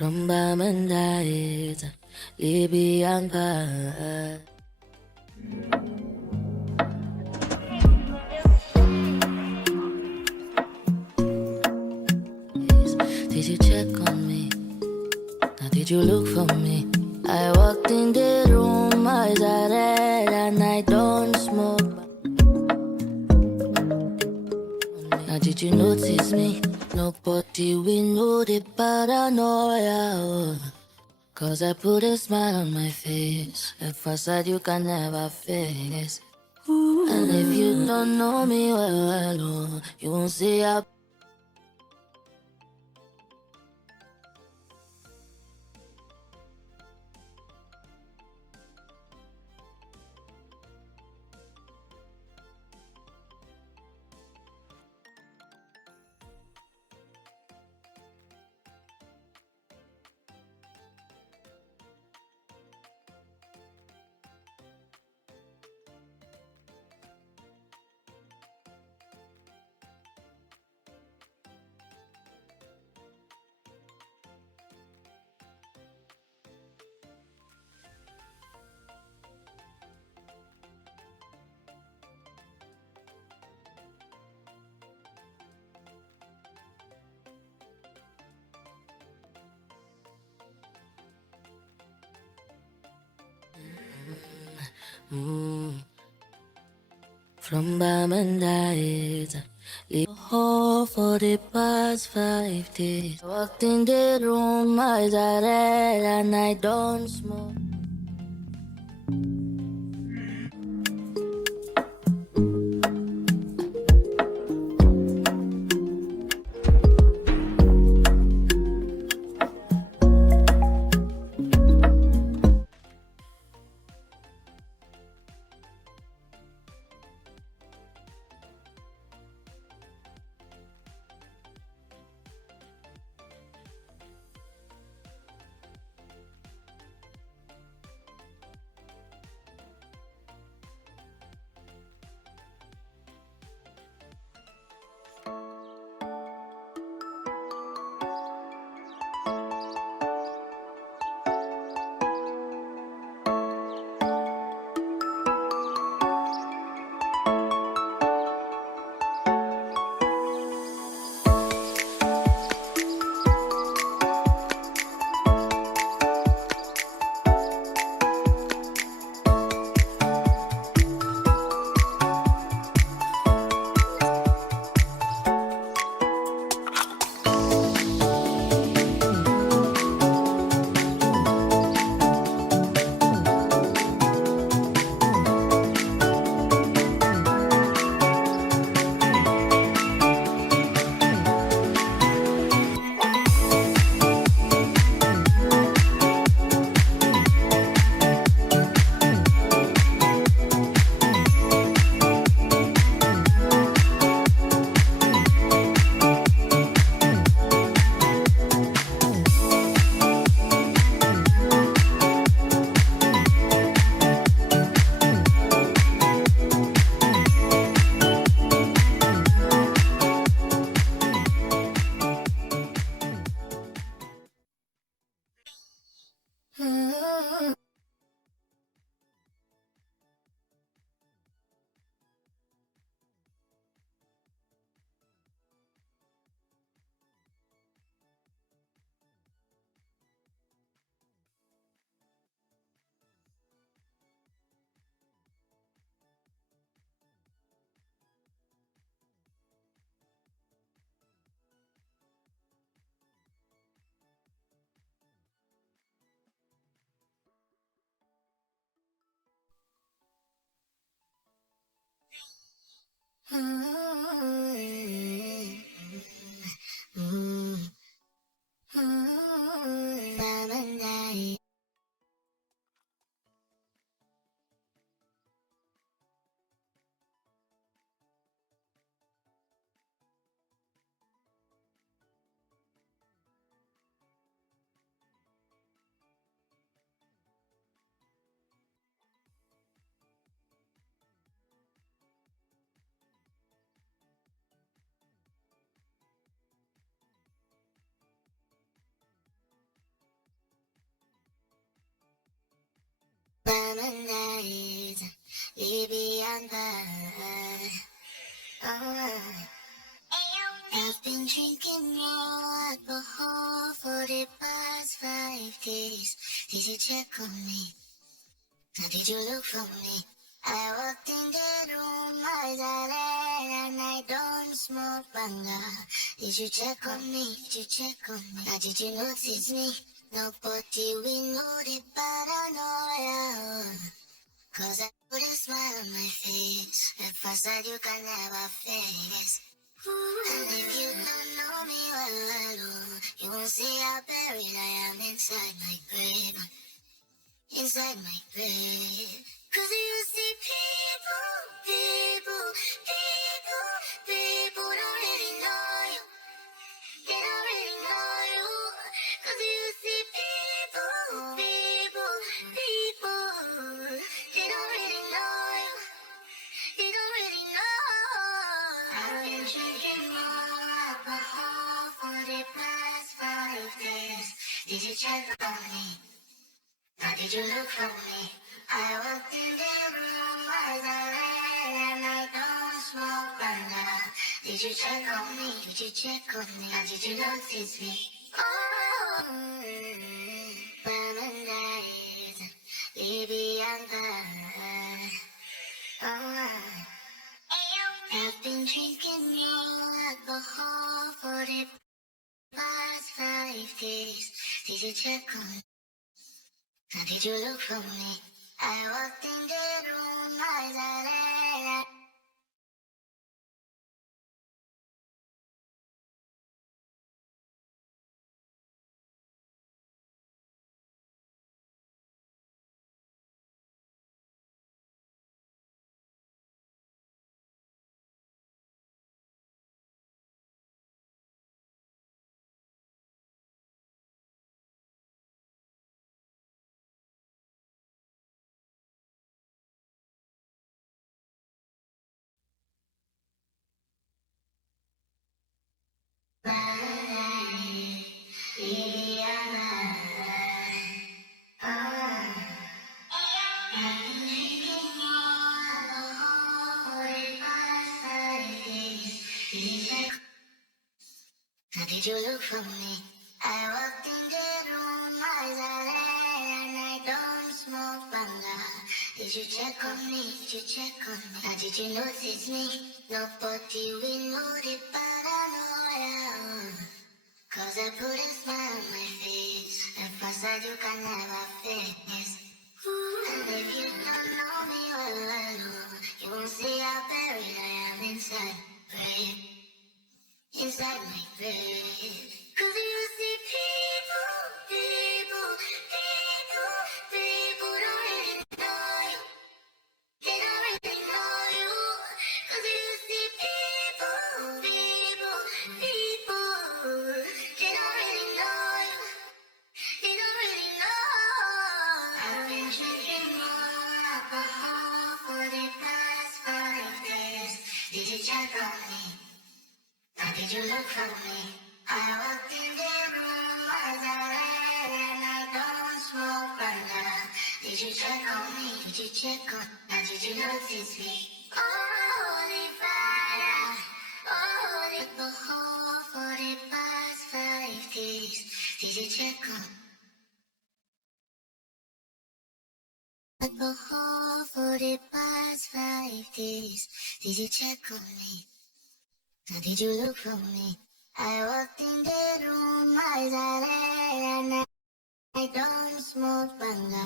From Bamandait, Libyan pa. Did you check on me? Now did you look for me? I walked in the room, eyes are red and I don't smoke. Now did you notice me? Nobody will know the paranoia. Cause I put a smile on my face, a facade you can never face. And if you don't know me well, you won't see how. From Bamandait, leave home for the past 5 days. I walked in the room, eyes are red and I don't smoke. Bianca. I've been drinking more alcohol for the past 5 days. Did you check on me? Now did you look for me? I walked in the room, eyes are red, and I don't smoke banga. Did you check on me? Did you check on me? Now did you notice me? Nobody will know the paranoia. Cause I put a smile on my face, a facade you can never face. And if you don't know me well, you won't see how buried I am inside my grave. Inside my grave. Cause you see people don't really know you. They don't really know you. Cause you see people, they don't really know you. They don't really know. I've been drinking more alcohol for the past 5 days. Did you check on me? Now did you look for me? I walked in the room, eyes are red, and I don't smoke banga. Did you check on me? Did you check on me? Now did you notice me? Oh, Pandangan, Bianca. I've been drinking more alcohol for the past 5 days. Did you check on me? Now did you look for me? I walked in the room, eyes are red. Now did you look for me? I walked in the room, eyes are red, and I don't smoke banga. Did you check on me? Did you check on me? Now did you notice me? Nobody will know the paranoia. Cause I put a smile on my face, a facade you can never face. And if you don't know me well, you won't see how buried I am inside my grave. Inside my grave. Cause you see people don't really know you. They don't really know you. Cause you see people, they don't really know you. They don't really know. I've been drinking more alcohol for the past 5 days. Did you check on me? Now did you look for me? I walked in the room, eyes are red, and I don't smoke banga. Did you check on me? Did you check on? Now did you notice me? Oh, holy fire, oh, holy alcohol for the past 5 days. Did you check on? Alcohol for the past 5 days. Did you check on me? Now did you look for me? I walked in the room, eyes are red, and I don't smoke banga.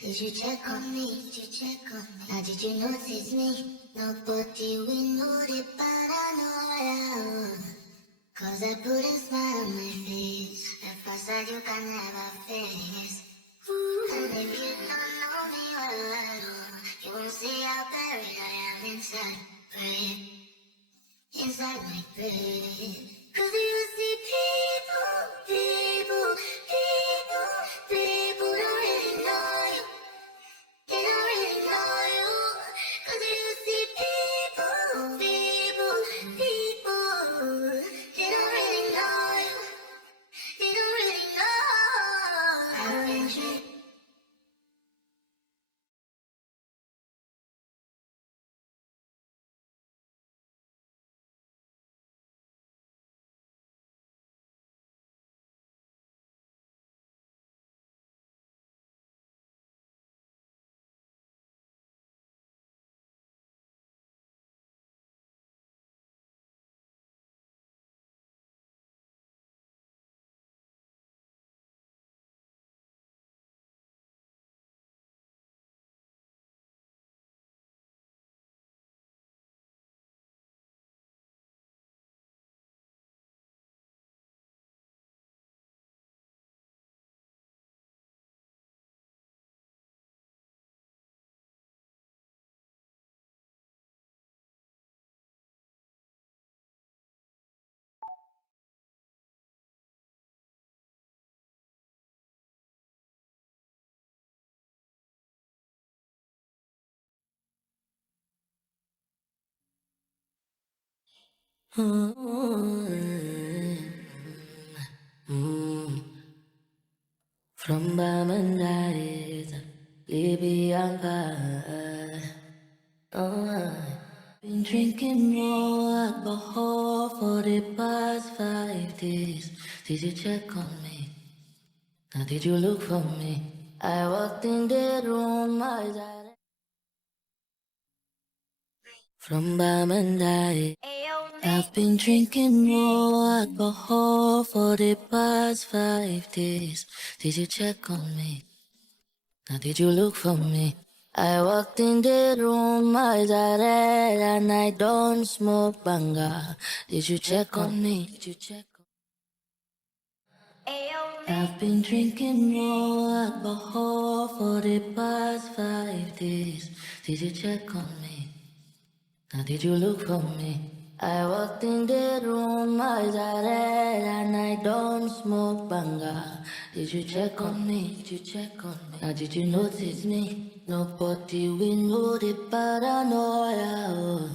Did you check on me? Did you check on me? Now did you notice me? Nobody will know the paranoia. Cause I put a smile on my face, a facade you can never face. And if you don't know me well, you won't see how buried I am inside my grave. Inside my grave. Cause you see people don't really know you. They don't really know you. Cause you see people, they don't really know you. They don't really know. I've been drinking. From Bamandai to Libya, been drinking more alcohol for the past 5 days. Did you check on me? Now did you look for me? I walked in the room, eyes are from Bamandai. I've been drinking more alcohol for the past 5 days. Did you check on me? Now did you look for me? I walked in the room, eyes are red, and I don't smoke banga. Did you check on me? Did you check on me? I've been drinking more alcohol for the past 5 days. Did you check on me? Now did you look for me? I walked in the room, eyes are red, and I don't smoke banga. Did you check on me? Did you check on me? Now did you notice me? Nobody will know the paranoia.